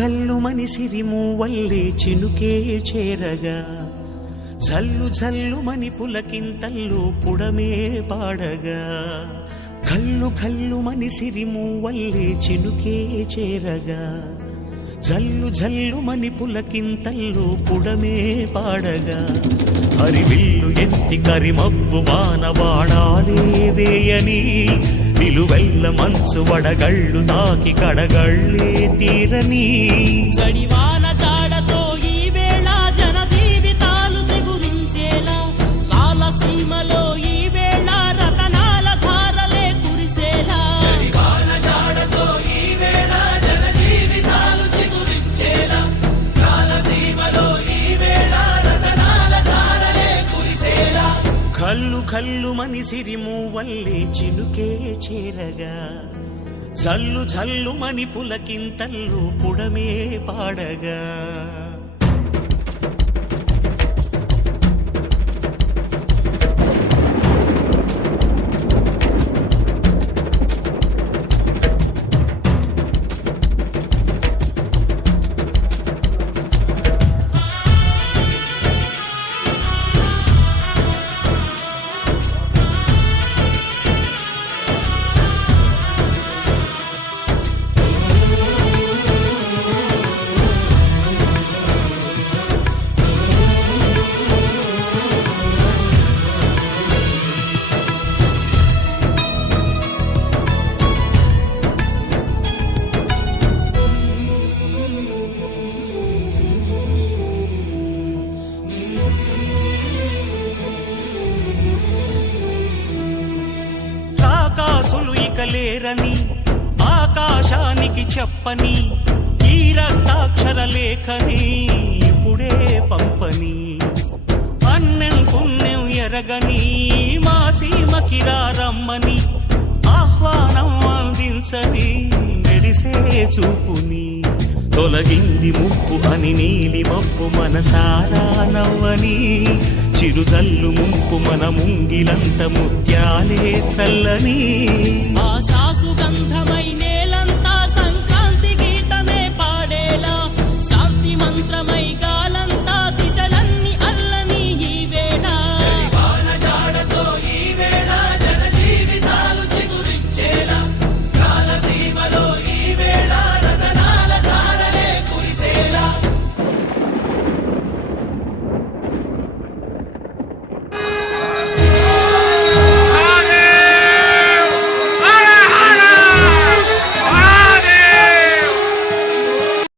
కల్లు మని సిరిమూవల్లే చినుకే చేరగా జల్లు జల్లు మని పులకింతల్లో పుడమే పాడగా కల్లు కల్లు మని సిరిమూవల్లే చినుకే చేరగా జల్లు జల్లు మని పులకింతల్లో పుడమే పాడగా హరివిల్లు ఎత్తి కరిమబ్బు వానవాడాలే వేయని నిలువెల్ల మంచు వడగళ్ళు తాకి కడగళ్ళే తీరని జడివాన జాడతో ఈ వేళ జన జీవితాలు చిగురించేలా రాలసీమలో ఈ వేళ రతనాల ధారలే కురిసేలా జడివాన జాడతో ఈ వేళ జన జీవితాలు చిగురించేలా రాలసీమలో ఈ వేళ రతనాల ధారలే కురిసేలా కల్లు కల్లు మని సిరిమూవల్లే చినుకే చేరగా జల్లు జల్లు మని పులకింతల్లో పుడమే పాడగా రాకాసులు ఇక లేరని ఆకాశానికి చెప్పని ఈ రక్తాక్షర లేఖని ఇప్పుడే పంపని అన్నెం పుణ్యం ఎరగని మా సీమకి రమ్మని ఆహ్వానం అందించని మెరిసే చూపుని తొలగింది ముప్పు అని నీలి మప్పు మనసారా నవ్వని చిరుజల్లు ముంపు మన ముంగిలంత ముత్యాలే చల్లని ఆశా